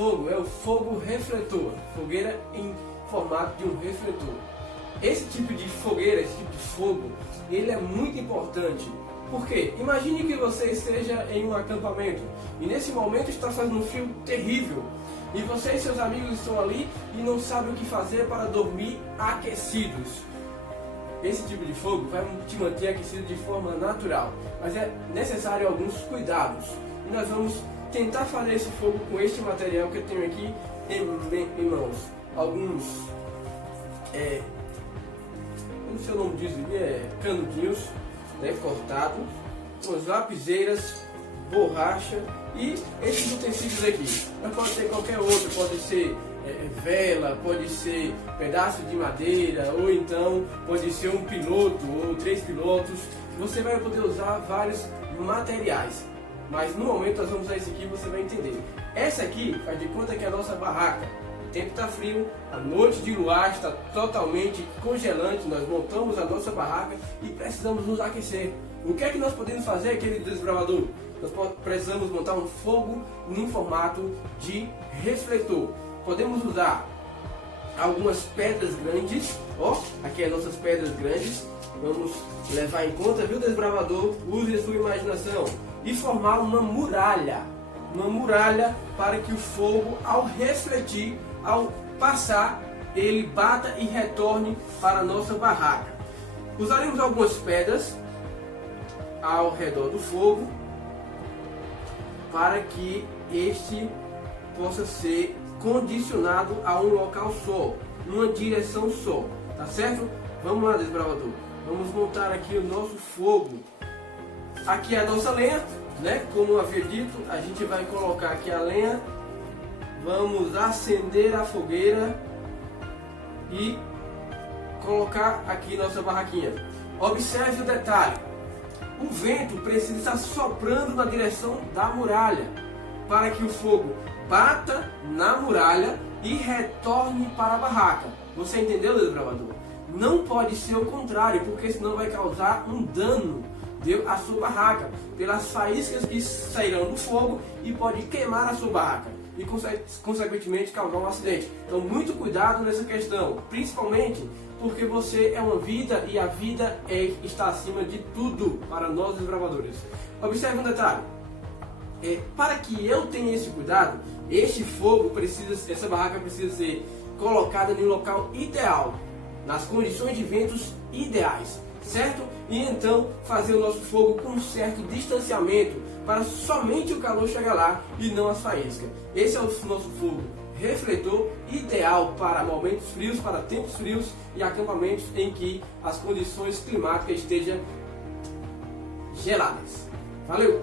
fogo é o fogo refletor, fogueira em formato de um refletor. Esse tipo de fogueira, esse tipo de fogo, ele é muito importante. Por quê? Imagine que você esteja em um acampamento e nesse momento está fazendo um frio terrível e você e seus amigos estão ali e não sabem o que fazer para dormir aquecidos. Esse tipo de fogo vai te manter aquecido de forma natural, mas é necessário alguns cuidados. E nós vamos tentar fazer esse fogo com este material que eu tenho aqui em mãos. Alguns, não sei o nome disso aqui, canudinhos, né, cortados, umas lapiseiras, borracha e esses utensílios aqui. Mas pode ser qualquer outro, pode ser vela, pode ser pedaço de madeira, ou então pode ser um piloto ou 3 pilotos. Você vai poder usar vários materiais, mas no momento nós vamos usar esse aqui e você vai entender. Essa aqui faz de conta que é a nossa barraca. O tempo está frio, a noite de luar está totalmente congelante, nós montamos a nossa barraca e precisamos nos aquecer. O que é que nós podemos fazer, querido desbravador? Nós precisamos montar um fogo em formato de refletor. Podemos usar algumas pedras grandes, ó, aqui as nossas pedras grandes, vamos levar em conta, viu, desbravador? Use a sua imaginação e formar uma muralha para que o fogo, ao refletir, ao passar, ele bata e retorne para a nossa barraca. Usaremos algumas pedras ao redor do fogo para que este possa ser condicionado a um local só, uma direção só, tá certo? Vamos lá, desbravador, vamos montar aqui o nosso fogo. Aqui é a nossa lenha, né? Como eu havia dito, a gente vai colocar aqui a lenha, vamos acender a fogueira e colocar aqui nossa barraquinha. Observe o detalhe, o vento precisa estar soprando na direção da muralha, para que o fogo bata na muralha e retorne para a barraca. Você entendeu, desbravador? Não pode ser o contrário, porque senão vai causar um dano à sua barraca, pelas faíscas que sairão do fogo e pode queimar a sua barraca e consequentemente causar um acidente. Então muito cuidado nessa questão, principalmente porque você é uma vida e a vida está acima de tudo para nós desbravadores. Observe um detalhe, para que eu tenha esse cuidado, este fogo essa barraca precisa ser colocada em um local ideal, nas condições de ventos ideais, certo? E então fazer o nosso fogo com um certo distanciamento para somente o calor chegar lá e não as faíscas. Esse é o nosso fogo refletor ideal para momentos frios, para tempos frios e acampamentos em que as condições climáticas estejam geladas. Valeu!